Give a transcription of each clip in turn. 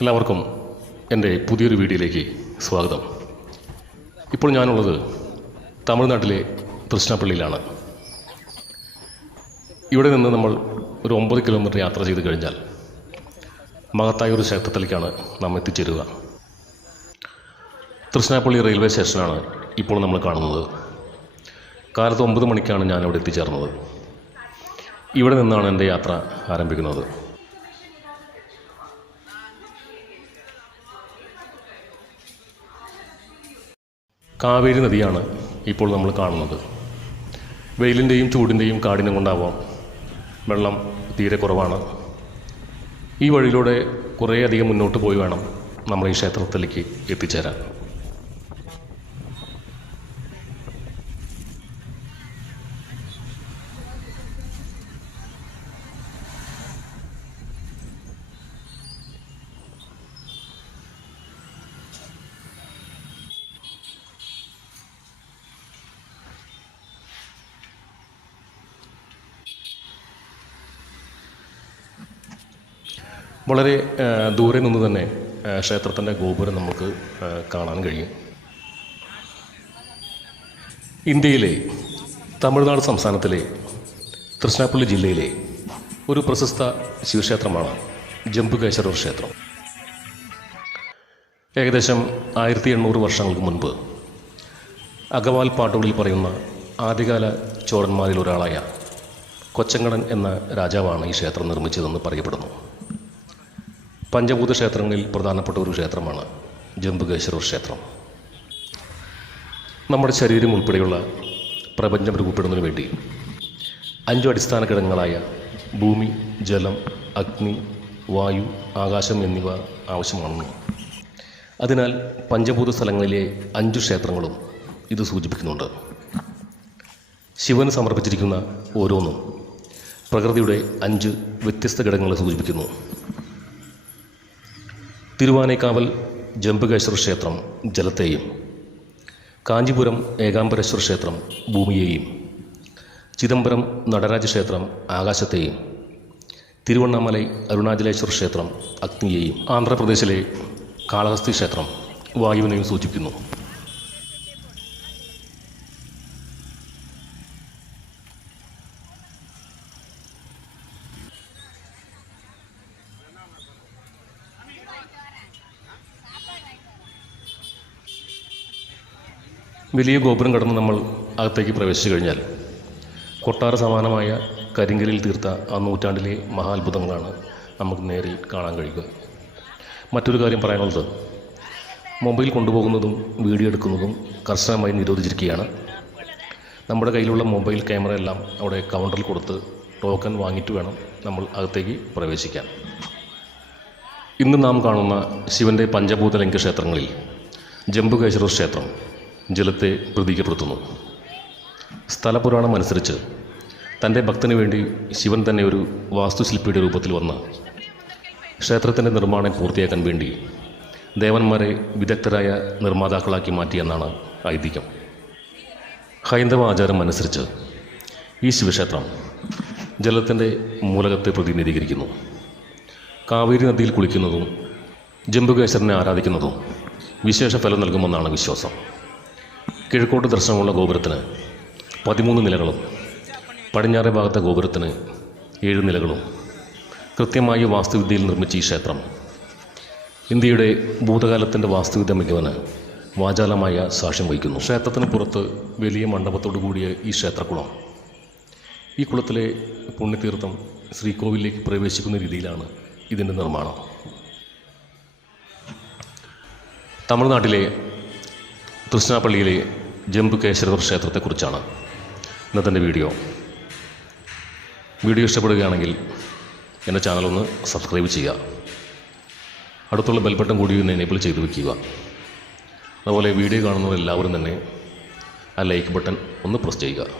എല്ലാവർക്കും എൻ്റെ പുതിയൊരു വീഡിയോയിലേക്ക് സ്വാഗതം. ഇപ്പോൾ ഞാനുള്ളത് തമിഴ്നാട്ടിലെ തൃശ്ശൂർപ്പള്ളിയിലാണ്. ഇവിടെ നിന്ന് നമ്മൾ ഒരു 9 കിലോമീറ്റർ യാത്ര ചെയ്ത് കഴിഞ്ഞാൽ മഹത്തായ ഒരു ക്ഷേത്രത്തിലേക്കാണ് നാം എത്തിച്ചേരുക. തൃശ്ശൂർപ്പള്ളി റെയിൽവേ സ്റ്റേഷനാണ് ഇപ്പോൾ നമ്മൾ കാണുന്നത്. കാലത്ത് 9 മണിക്കാണ് ഞാനിവിടെ എത്തിച്ചേർന്നത്. ഇവിടെ നിന്നാണ് എൻ്റെ യാത്ര ആരംഭിക്കുന്നത്. കാവേരി നദിയാണ് ഇപ്പോൾ നമ്മൾ കാണുന്നത്. വെയിലിൻ്റെയും ചൂടിൻ്റെയും കാഠിന്യം കൊണ്ടാവാം വെള്ളം തീരെ കുറവാണ്. ഈ വഴിയിലൂടെ കുറേയധികം മുന്നോട്ട് പോയി വേണം നമ്മൾ ഈ ക്ഷേത്രത്തിലേക്ക് എത്തിച്ചേരാൻ. വളരെ ദൂരെ നിന്ന് തന്നെ ക്ഷേത്രത്തിൻ്റെ ഗോപുരം നമുക്ക് കാണാൻ കഴിയും. ഇന്ത്യയിലെ തമിഴ്നാട് സംസ്ഥാനത്തിലെ തൃശ്ശൂർപ്പള്ളി ജില്ലയിലെ ഒരു പ്രശസ്ത ശിവക്ഷേത്രമാണ് ജംബുകേശ്വരർ ക്ഷേത്രം. ഏകദേശം 1800 വർഷങ്ങൾക്ക് മുൻപ് അഗവാൽ പാട്ടുകളിൽ പറയുന്ന ആദ്യകാല ചോരന്മാരിൽ ഒരാളായ കൊച്ചങ്കടൻ എന്ന രാജാവാണ് ഈ ക്ഷേത്രം നിർമ്മിച്ചതെന്ന് പറയപ്പെടുന്നു. പഞ്ചഭൂത ക്ഷേത്രങ്ങളിൽ പ്രധാനപ്പെട്ട ഒരു ക്ഷേത്രമാണ് ജംബുകേശ്വരർ ക്ഷേത്രം. നമ്മുടെ ശരീരം ഉൾപ്പെടെയുള്ള പ്രപഞ്ചം രൂപപ്പെടുന്നതിന് വേണ്ടി 5 അടിസ്ഥാന ഘടകങ്ങളായ ഭൂമി, ജലം, അഗ്നി, വായു, ആകാശം എന്നിവ ആവശ്യമാണെന്നും അതിനാൽ പഞ്ചഭൂത സ്ഥലങ്ങളിലെ 5 ക്ഷേത്രങ്ങളും ഇത് സൂചിപ്പിക്കുന്നുണ്ട്. ശിവന് സമർപ്പിച്ചിരിക്കുന്ന ഓരോന്നും പ്രകൃതിയുടെ 5 വ്യത്യസ്ത ഘടകങ്ങളെ സൂചിപ്പിക്കുന്നു. തിരുവാനൈക്കാവൽ ജംബുകേശ്വര ക്ഷേത്രം ജലത്തെയും, കാഞ്ചീപുരം ഏകാംബരേശ്വര ക്ഷേത്രം ഭൂമിയെയും, ചിദംബരം നടരാജ ക്ഷേത്രം ആകാശത്തെയും, തിരുവണ്ണാമലൈ അരുണാചലേശ്വര ക്ഷേത്രം അഗ്നിയെയും, ആന്ധ്രാപ്രദേശിലെ കാളഹസ്തി ക്ഷേത്രം വായുവിനെയും സൂചിപ്പിക്കുന്നു. വലിയ ഗോപുരം കടന്ന് നമ്മൾ അകത്തേക്ക് പ്രവേശിച്ചു കഴിഞ്ഞാൽ കൊട്ടാര സമാനമായ കരിങ്കലിൽ തീർത്ത ആ നൂറ്റാണ്ടിലെ മഹാത്ഭുതങ്ങളാണ് നമുക്ക് നേരിൽ കാണാൻ കഴിയുക. മറ്റൊരു കാര്യം പറയാനുള്ളത്, മൊബൈൽ കൊണ്ടുപോകുന്നതും വീഡിയോ എടുക്കുന്നതും കർശനമായി നിരോധിച്ചിരിക്കുകയാണ്. നമ്മുടെ കയ്യിലുള്ള മൊബൈൽ ക്യാമറ എല്ലാം അവിടെ കൗണ്ടറിൽ കൊടുത്ത് ടോക്കൺ വാങ്ങിയിട്ട് വേണം നമ്മൾ അകത്തേക്ക് പ്രവേശിക്കാൻ. ഇന്ന് നാം കാണുന്ന ശിവൻ്റെ പഞ്ചഭൂതലിംഗ ക്ഷേത്രങ്ങളിൽ ജംബുകേശ്വരർ ക്ഷേത്രം ജലത്തെ പ്രതീകപ്പെടുത്തുന്നു. സ്ഥലപുരാണം അനുസരിച്ച് തൻ്റെ ഭക്തന് വേണ്ടി ശിവൻ തന്നെ ഒരു വാസ്തുശില്പിയുടെ രൂപത്തിൽ വന്ന് ക്ഷേത്രത്തിൻ്റെ നിർമ്മാണം പൂർത്തിയാക്കാൻ വേണ്ടി ദേവന്മാരെ വിദഗ്ധരായ നിർമ്മാതാക്കളാക്കി മാറ്റിയെന്നാണ് ഐതിഹ്യം. ഹൈന്ദവ ആചാരം അനുസരിച്ച് ഈ ശിവക്ഷേത്രം ജലത്തിൻ്റെ മൂലകത്തെ പ്രതിനിധീകരിക്കുന്നു. കാവേരി നദിയിൽ കുളിക്കുന്നതും ജംബുകേശ്വരനെ ആരാധിക്കുന്നതും വിശേഷ ഫലം നൽകുമെന്നാണ് വിശ്വാസം. കിഴക്കോട്ട് ദർശനമുള്ള ഗോപുരത്തിന് 13 നിലകളും പടിഞ്ഞാറേ ഭാഗത്തെ ഗോപുരത്തിന് 7 നിലകളും കൃത്യമായ വാസ്തുവിദ്യയിൽ നിർമ്മിച്ച ഈ ക്ഷേത്രം ഇന്ത്യയുടെ ഭൂതകാലത്തിൻ്റെ വാസ്തുവിദ്യ മികവിന് വാചാലമായ സാക്ഷ്യം വഹിക്കുന്നു. ക്ഷേത്രത്തിന് പുറത്ത് വലിയ മണ്ഡപത്തോടു കൂടിയ ഈ ക്ഷേത്രക്കുളം, ഈ കുളത്തിലെ പുണ്യതീർത്ഥം ശ്രീകോവിലേക്ക് പ്രവേശിക്കുന്ന രീതിയിലാണ് ഇതിൻ്റെ നിർമ്മാണം. തമിഴ്നാട്ടിലെ തൃശ്ശൂർപ്പള്ളിയിലെ ജംബുകേശ്വരർ ക്ഷേത്രത്തെക്കുറിച്ചാണ് ഇന്നത്തെ വീഡിയോ. ഇഷ്ടപ്പെടുകയാണെങ്കിൽ എൻ്റെ ചാനലൊന്ന് സബ്സ്ക്രൈബ് ചെയ്യുക. അടുത്തുള്ള ബെൽ ബട്ടൺ കൂടി ഒന്ന് എനേബിൾ ചെയ്ത് വയ്ക്കുക. അതുപോലെ വീഡിയോ കാണുന്നവർ എല്ലാവരും തന്നെ ആ ലൈക്ക് ബട്ടൺ ഒന്ന് പ്രസ് ചെയ്യുക.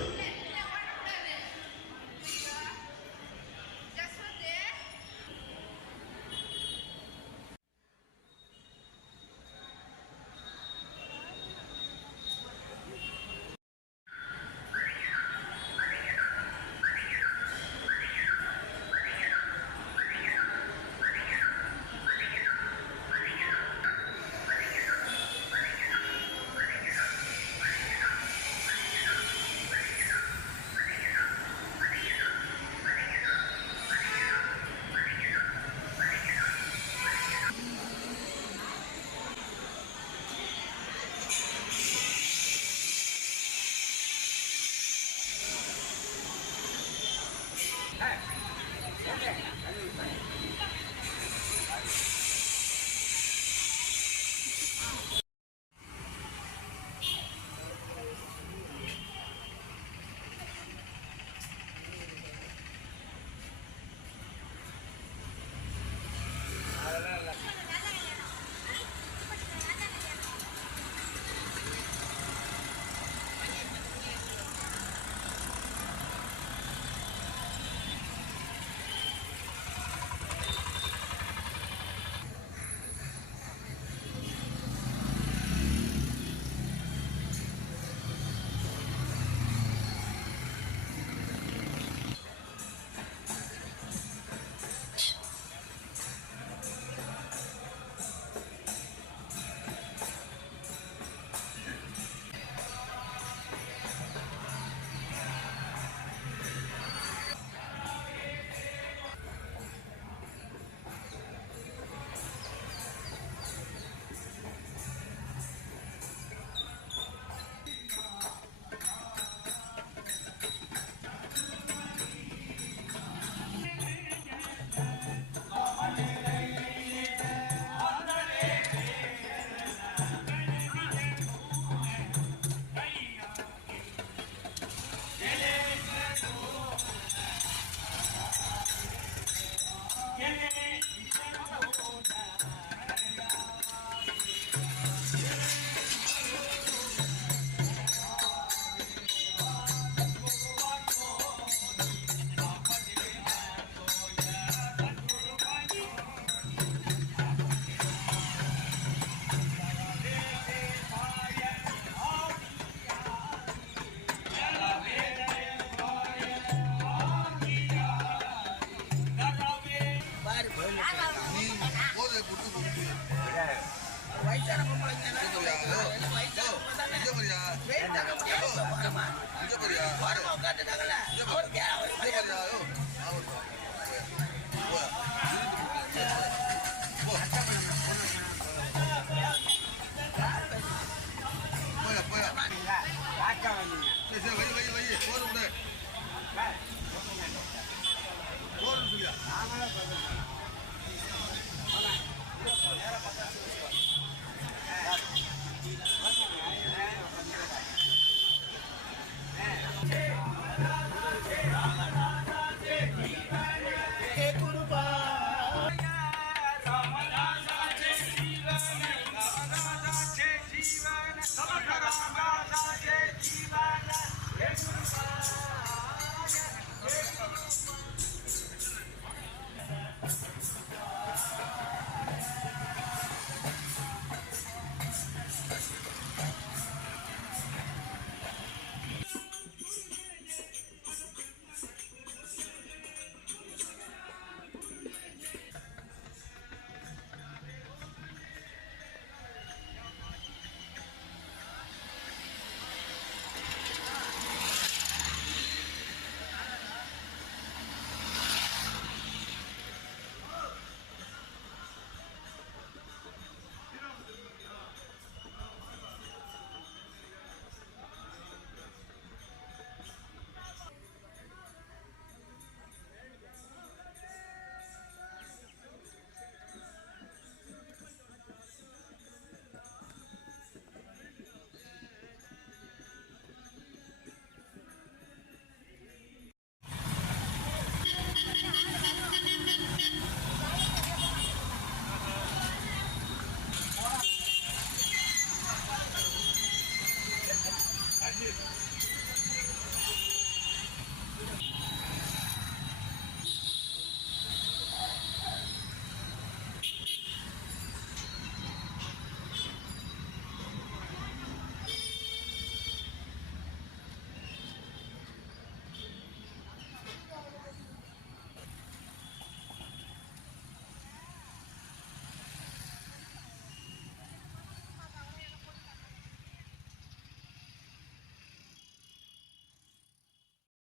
Power Call.